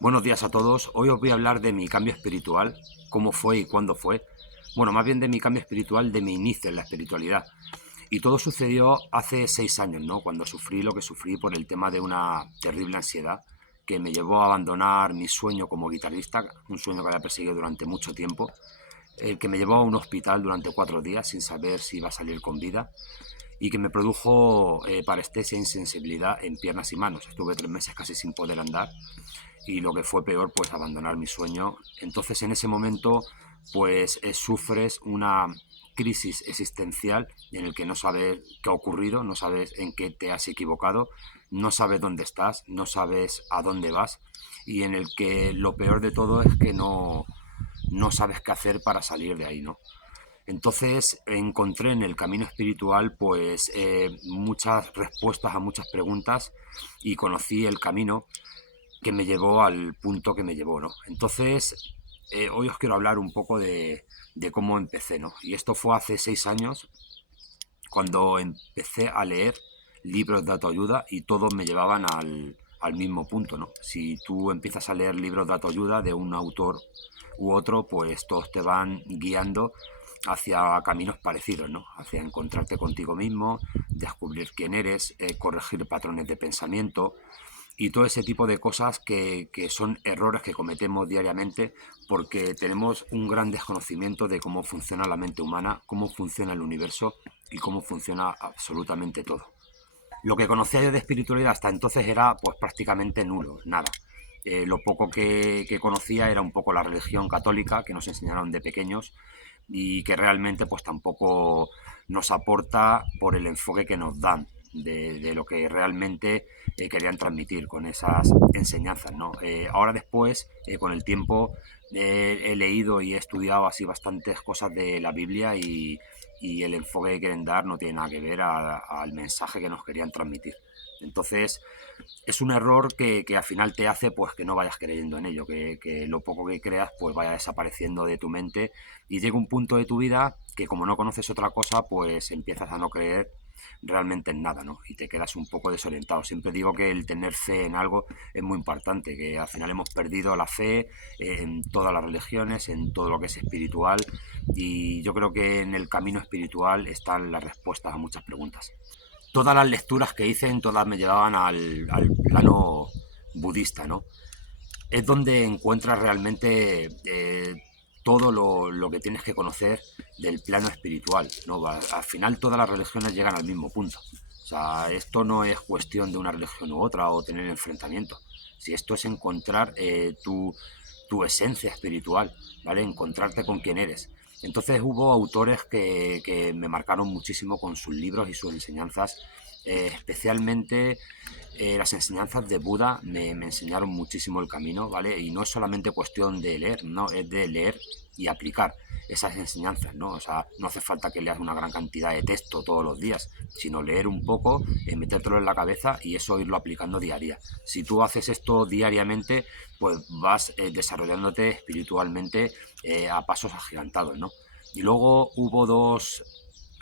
Buenos días a todos. Hoy os voy a hablar de mi cambio espiritual, cómo fue y cuándo fue. Bueno, más bien de mi cambio espiritual, de mi inicio en la espiritualidad. Y todo sucedió hace 6 años, ¿no? Cuando sufrí lo que sufrí por el tema de una terrible ansiedad que me llevó a abandonar mi sueño como guitarrista, un sueño que había perseguido durante mucho tiempo, el que me llevó a un hospital durante 4 días sin saber si iba a salir con vida y que me produjo parestesia e insensibilidad en piernas y manos. Estuve 3 meses casi sin poder andar y lo que fue peor, pues abandonar mi sueño. Entonces en ese momento, pues sufres una crisis existencial en el que no sabes qué ha ocurrido, no sabes en qué te has equivocado, no sabes dónde estás, no sabes a dónde vas y en el que lo peor de todo es que no sabes qué hacer para salir de ahí, ¿no? Entonces encontré en el camino espiritual pues muchas respuestas a muchas preguntas y conocí el camino que me llevó al punto que me llevó, ¿no? Entonces, hoy os quiero hablar un poco de cómo empecé, ¿no? Y esto fue hace 6 años, cuando empecé a leer libros de autoayuda y todos me llevaban al mismo punto, ¿no? Si tú empiezas a leer libros de autoayuda de un autor u otro, pues todos te van guiando hacia caminos parecidos, ¿no? Hacia encontrarte contigo mismo, descubrir quién eres, corregir patrones de pensamiento, y todo ese tipo de cosas que son errores que cometemos diariamente porque tenemos un gran desconocimiento de cómo funciona la mente humana, cómo funciona el universo y cómo funciona absolutamente todo. Lo que conocía yo de espiritualidad hasta entonces era pues prácticamente nulo, nada. Lo poco que conocía era un poco la religión católica que nos enseñaron de pequeños y que realmente pues tampoco nos aporta por el enfoque que nos dan de lo que realmente querían transmitir con esas enseñanzas, ¿no? Ahora después, con el tiempo, he leído y he estudiado así bastantes cosas de la Biblia y el enfoque que quieren dar no tiene nada que ver al mensaje que nos querían transmitir. Entonces, es un error que al final te hace pues que no vayas creyendo en ello, que lo poco que creas pues vaya desapareciendo de tu mente y llega un punto de tu vida que como no conoces otra cosa pues empiezas a no creer realmente en nada, ¿no? Y te quedas un poco desorientado. Siempre digo que el tener fe en algo es muy importante, que al final hemos perdido la fe en todas las religiones, en todo lo que es espiritual y yo creo que en el camino espiritual están las respuestas a muchas preguntas. Todas las lecturas que hice, todas me llevaban al plano budista, ¿no? Es donde encuentras realmente todo lo que tienes que conocer del plano espiritual, ¿no? Al final todas las religiones llegan al mismo punto. O sea, esto no es cuestión de una religión u otra o tener enfrentamiento. Si esto es encontrar tu esencia espiritual, ¿vale? Encontrarte con quién eres. Entonces hubo autores que me marcaron muchísimo con sus libros y sus enseñanzas, especialmente las enseñanzas de Buda me enseñaron muchísimo el camino, ¿vale? Y no es solamente cuestión de leer, no, es de leer y aplicar esas enseñanzas, ¿no? O sea, no hace falta que leas una gran cantidad de texto todos los días, sino leer un poco, metértelo en la cabeza y eso irlo aplicando día a día. Si tú haces esto diariamente, pues vas desarrollándote espiritualmente a pasos agigantados, ¿no? Y luego hubo dos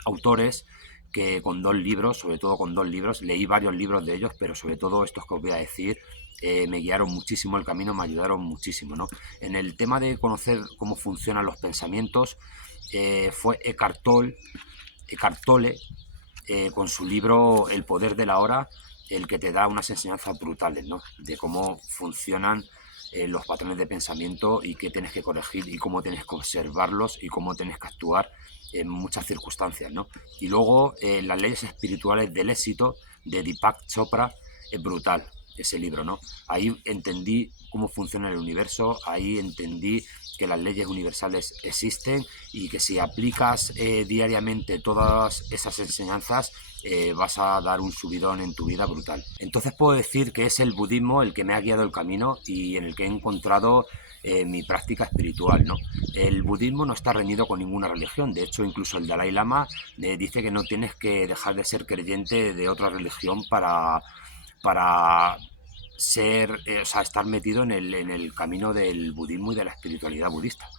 autores que con 2 libros, sobre todo con 2 libros, leí varios libros de ellos, pero sobre todo estos que os voy a decir, me guiaron muchísimo el camino, me ayudaron muchísimo, ¿no? En el tema de conocer cómo funcionan los pensamientos, fue Eckhart Tolle, con su libro El poder de la hora, el que te da unas enseñanzas brutales, ¿no? De cómo funcionan los patrones de pensamiento y qué tienes que corregir y cómo tienes que observarlos y cómo tienes que actuar en muchas circunstancias, ¿no? Y luego las leyes espirituales del éxito de Deepak Chopra es brutal ese libro, ¿no? Ahí entendí cómo funciona el universo, ahí entendí que las leyes universales existen y que si aplicas diariamente todas esas enseñanzas vas a dar un subidón en tu vida brutal. Entonces puedo decir que es el budismo el que me ha guiado el camino y en el que he encontrado mi práctica espiritual, ¿no? El budismo no está reñido con ninguna religión, de hecho incluso el Dalai Lama dice que no tienes que dejar de ser creyente de otra religión para ser, o sea, estar metido en el camino del budismo y de la espiritualidad budista.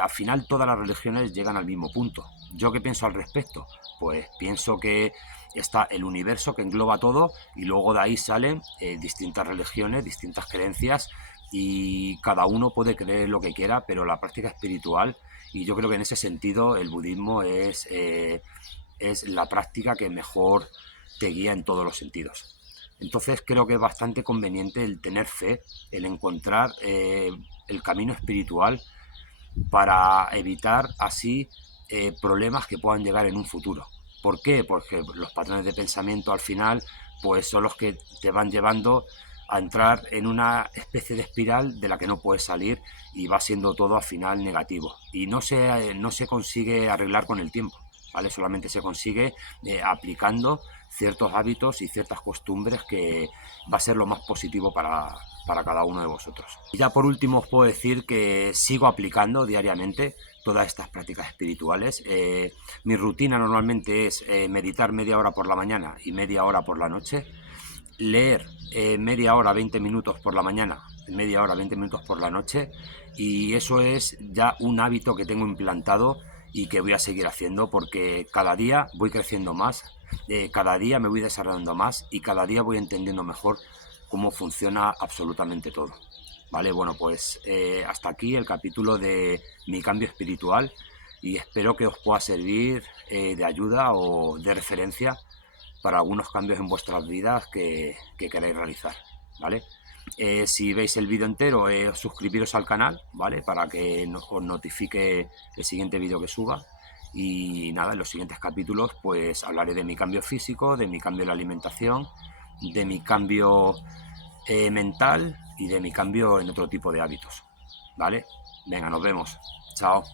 Al final todas las religiones llegan al mismo punto. ¿Yo qué pienso al respecto? Pues pienso que está el universo que engloba todo y luego de ahí salen distintas religiones, distintas creencias y cada uno puede creer lo que quiera, pero la práctica espiritual, y yo creo que en ese sentido el budismo es la práctica que mejor te guía en todos los sentidos. Entonces creo que es bastante conveniente el tener fe, el encontrar el camino espiritual para evitar así problemas que puedan llegar en un futuro. ¿Por qué? Porque los patrones de pensamiento al final pues son los que te van llevando a entrar en una especie de espiral de la que no puedes salir y va siendo todo al final negativo. Y no se consigue arreglar con el tiempo, ¿vale? Solamente se consigue aplicando ciertos hábitos y ciertas costumbres que va a ser lo más positivo para cada uno de vosotros. Y ya por último os puedo decir que sigo aplicando diariamente todas estas prácticas espirituales. Mi rutina normalmente es meditar media hora por la mañana y media hora por la noche, leer media hora, 20 minutos por la mañana, media hora, 20 minutos por la noche, y eso es ya un hábito que tengo implantado y que voy a seguir haciendo porque cada día voy creciendo más, cada día me voy desarrollando más y cada día voy entendiendo mejor cómo funciona absolutamente todo. Vale, bueno, pues hasta aquí el capítulo de mi cambio espiritual y espero que os pueda servir de ayuda o de referencia para algunos cambios en vuestras vidas que queréis realizar, ¿vale? Si veis el vídeo entero, suscribiros al canal, ¿vale? Para que os notifique el siguiente vídeo que suba. Y nada, en los siguientes capítulos pues hablaré de mi cambio físico, de mi cambio en la alimentación, de mi cambio mental y de mi cambio en otro tipo de hábitos, ¿vale? Venga, nos vemos. Chao.